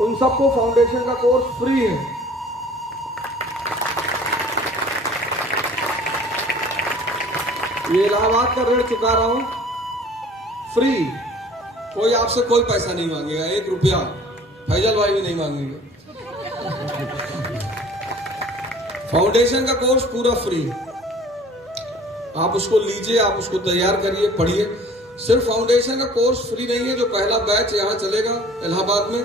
उन सबको फाउंडेशन का कोर्स फ्री है। ये इलाहाबाद का ऋण चुका रहा हूं फ्री। कोई आपसे कोई पैसा नहीं मांगेगा, 1 रुपया फैजल भाई भी नहीं मांगेंगे। फाउंडेशन का कोर्स पूरा फ्री, आप उसको लीजिए, आप उसको तैयार करिए, पढ़िए। सिर्फ फाउंडेशन का कोर्स फ्री नहीं है, जो पहला बैच यहाँ चलेगा इलाहाबाद में,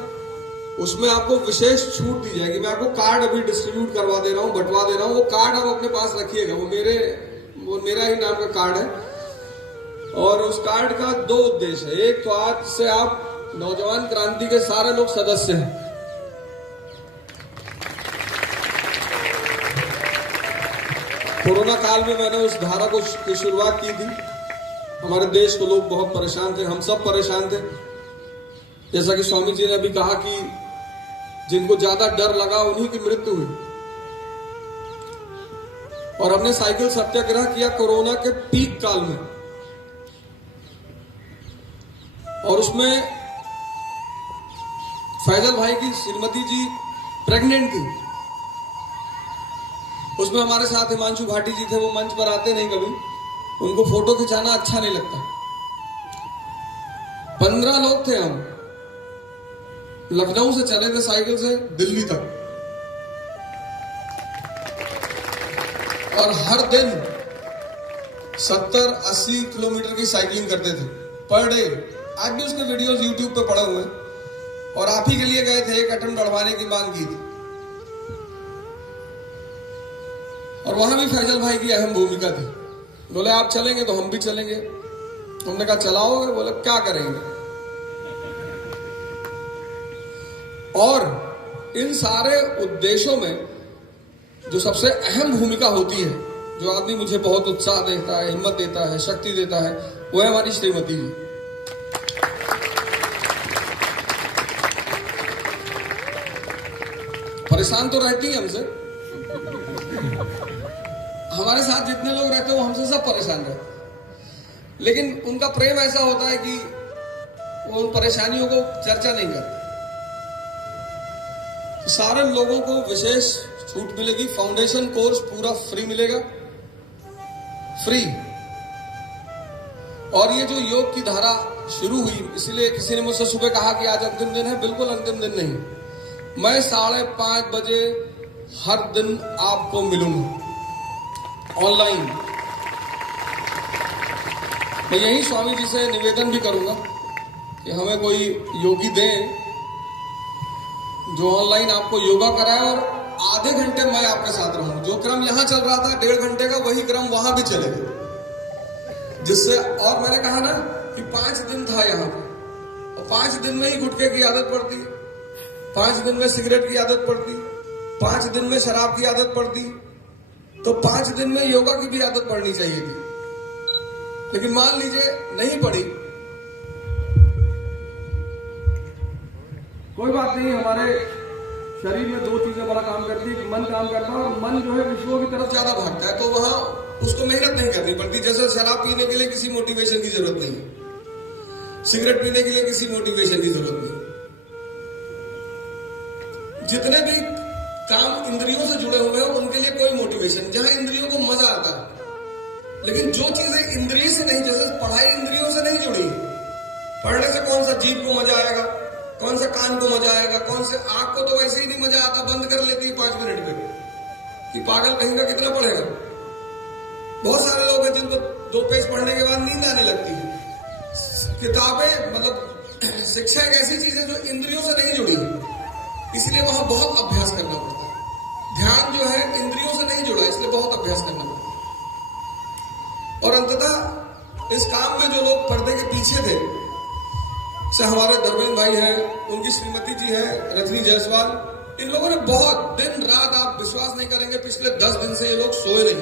उसमें आपको विशेष छूट दी जाएगी। मैं आपको कार्ड अभी डिस्ट्रीब्यूट करवा दे रहा हूँ, बंटवा दे रहा हूँ। वो कार्ड आप अपने पास रखिएगा, वो मेरा ही नाम का कार्ड है। और उस कार्ड का 2 उद्देश्य है। एक तो आज से आप नौजवान क्रांति के सारे लोग सदस्य हैं। कोरोना काल में मैंने उस धारा की शुरुआत की थी। हमारे देश को लोग बहुत परेशान थे, हम सब परेशान थे। जैसा कि स्वामी जी ने अभी कहा कि जिनको ज्यादा डर लगा उन्हीं की मृत्यु हुई। और हमने साइकिल सत्याग्रह किया कोरोना के पीक काल में, और उसमें फैजल भाई की श्रीमती जी प्रेग्नेंट थी। उसमें हमारे साथ हिमांशु भाटी जी थे, वो मंच पर आते नहीं कभी, उनको फोटो खिंचाना अच्छा नहीं लगता। 15 लोग थे हम, लखनऊ से चले थे साइकिल से दिल्ली तक, और हर दिन 70-80 किलोमीटर की साइकिलिंग करते थे पर डे। आज भी उसके वीडियोस यूट्यूब पे पड़े हुए हैं। और आप ही के लिए गए थे, एक अटम बढ़वाने की मांग की थी, और वहां भी फैजल भाई की अहम भूमिका थी। बोले आप चलेंगे तो हम भी चलेंगे। हमने कहा चलाओगे? बोले क्या करेंगे। और इन सारे उद्देश्यों में जो सबसे अहम भूमिका होती है, जो आदमी मुझे बहुत उत्साह देता है, हिम्मत देता है, शक्ति देता है, वो है हमारी श्रीमती जी। परेशान तो रहती है हमसे, हमारे साथ जितने लोग रहते हैं वो हमसे सब परेशान रहते हैं, लेकिन उनका प्रेम ऐसा होता है कि वो उन परेशानियों को चर्चा नहीं करते। तो सारे लोगों को विशेष छूट मिलेगी। फाउंडेशन कोर्स पूरा फ्री मिलेगा, फ्री। और ये जो योग की धारा शुरू हुई, इसलिए किसी ने मुझसे सुबह कहा कि आज अंतिम दिन है। बिल्कुल अंतिम दिन नहीं, मैं 5:30 बजे हर दिन आपको मिलूंगा ऑनलाइन। मैं यही स्वामी जी से निवेदन भी करूंगा कि हमें कोई योगी दें जो ऑनलाइन आपको योगा कराए, और आधे घंटे मैं आपके साथ रहूं। जो क्रम यहां चल रहा था 1.5 घंटे का, वही क्रम वहां भी चलेगा। जिससे, और मैंने कहा ना कि 5 दिन था यहां पे, और 5 दिन में ही गुटखे की आदत पड़ती, 5 दिन में सिगरेट की आदत पड़ती, 5 दिन में शराब की आदत पड़ती, तो 5 दिन में योगा की भी आदत पड़नी चाहिए थी। लेकिन मान लीजिए नहीं पड़ी, कोई बात नहीं। हमारे शरीर में 2 चीजें बड़ा काम करती है, मन काम करता है, और मन जो है विषयों की तरफ ज्यादा भागता है, तो वहां उसको मेहनत नहीं करनी पड़ती। जैसे शराब पीने के लिए किसी मोटिवेशन की जरूरत नहीं है, सिगरेट पीने के लिए किसी मोटिवेशन की जरूरत नहीं। जितने भी काम इंद्रियों से जुड़े हुए हैं उनके लिए कोई मोटिवेशन, जहां इंद्रियों को मजा आता है। लेकिन जो चीजें इंद्रिय से नहीं, जैसे पढ़ाई इंद्रियों से नहीं जुड़ी, पढ़ने से कौन सा जीभ को मजा आएगा, कौन सा कान को मजा आएगा, कौन से आंख को तो वैसे ही नहीं मजा आता, बंद कर लेती है 5 मिनट में, कि पागल कहीं का कितना पढ़ेगा। बहुत सारे लोग हैं जिनको 2 पेज पढ़ने के बाद नींद आने लगती है। किताबें, मतलब शिक्षा एक ऐसी चीज है जो इंद्रियों से नहीं जुड़ी है, इसलिए वहां बहुत अभ्यास करना पड़ता है। ध्यान जो है इंद्रियों से नहीं जुड़ा, इसलिए बहुत अभ्यास करना पड़ता है। और अंततः इस काम में जो लोग पर्दे के पीछे थे, से हमारे धर्मेंद्र भाई हैं, उनकी श्रीमती जी है रजनी जायसवाल, इन लोगों ने बहुत दिन रात, आप विश्वास नहीं करेंगे, पिछले 10 दिन से ये लोग सोए नहीं।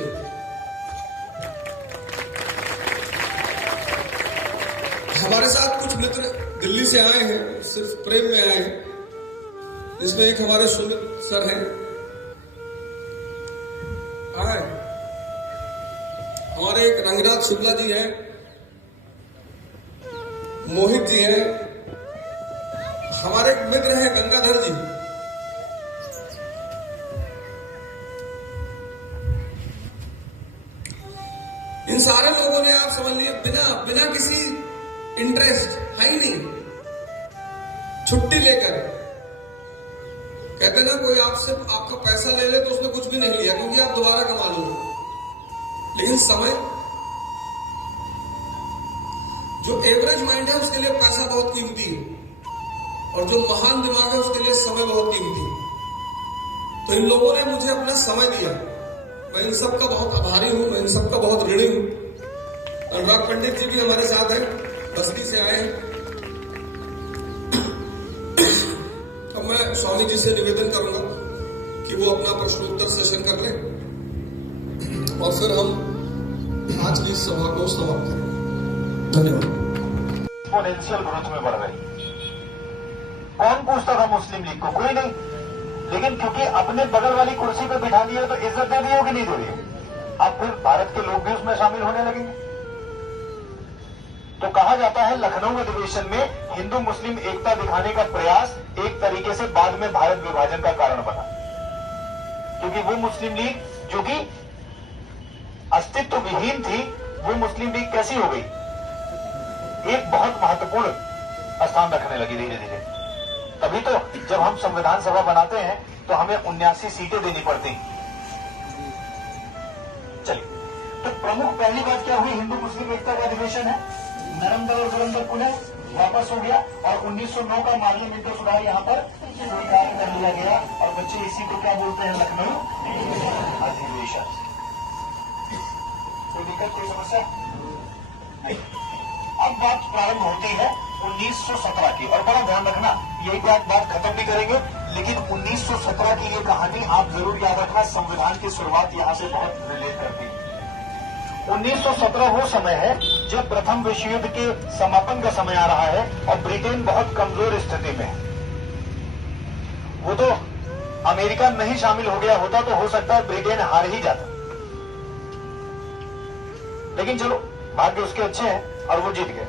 हमारे साथ कुछ मित्र दिल्ली से आए हैं, सिर्फ प्रेम में आए हैं, जिसमें एक हमारे सुमित सर हैं, आए। हमारे एक रंगनाथ शुक्ला जी हैं, मोहित जी हैं, हमारे एक मित्र हैं गंगाधर जी, इन सारे लोगों ने आप समझ लिए बिना किसी इंटरेस्ट है ही नहीं, छुट्टी लेकर, कहते ना कोई आपसे आपका पैसा ले ले तो उसने कुछ भी नहीं लिया क्योंकि आप दोबारा कमा लो, लेकिन समय, जो एवरेज माइंड है उसके लिए पैसा बहुत कीमती है और जो महान दिमाग है उसके लिए समय बहुत कीमती है। तो इन लोगों ने मुझे अपना समय दिया, मैं इन सब का बहुत आभारी हूं, मैं इन सब का बहुत ऋणी हूं। अनुराग पंडित जी भी हमारे साथ हैं, बस्ती से आए हैं। अब मैं स्वामी जी से निवेदन करूंगा कि वो अपना प्रश्नोत्तर सेशन कर लें और फिर हम आज की सभा को समाप्त करें। धन्यवाद। एक्सपोनेंशियल ग्रोथ में बढ़ रही, कौन पूछता था मुस्लिम लीग को? कोई नहीं। लेकिन क्योंकि अपने बगल वाली कुर्सी पे बिठा दिया तो इज्जत दे दी हो कि नहीं दे रही? अब फिर भारत के लोग भी उसमें शामिल होने लगेंगे। तो कहा जाता है लखनऊ अधिवेशन में हिंदू मुस्लिम एकता दिखाने का प्रयास एक तरीके से बाद में भारत विभाजन का कारण बना, क्योंकि वो मुस्लिम लीग जो कि अस्तित्व विहीन थी, वो मुस्लिम लीग कैसी हो गई? एक बहुत महत्वपूर्ण स्थान रखने लगी धीरे धीरे। तभी तो जब हम संविधान सभा बनाते हैं तो हमें 79 सीटें देनी पड़ती। चलिए, तो प्रमुख पहली बात क्या हुई? हिंदू मुस्लिम एकता का अधिवेशन है, नरमदल और जलंधर पुनः वापस हो गया और 1909 का मानवीय मिंटो सुधार यहाँ पर स्वीकार कर लिया गया और बच्चे इसी को क्या बोलते हैं? लखनऊ अधिवेशन। कोई दिक्कत, कोई समस्या नहीं। अब बात प्रारंभ होती है 1917 की, और बड़ा ध्यान रखना, यही बात खत्म भी करेंगे, लेकिन 1917 की ये कहानी आप जरूर याद रखना, संविधान की शुरुआत यहां से बहुत रिलेट करती है। 1917 वो समय है जब प्रथम विश्व युद्ध के समापन का समय आ रहा है और ब्रिटेन बहुत कमजोर स्थिति में है। वो तो अमेरिका नहीं शामिल हो गया होता तो हो सकता है ब्रिटेन हार ही जाता, लेकिन चलो भाग्य उसके अच्छे हैं और वो जीत गए।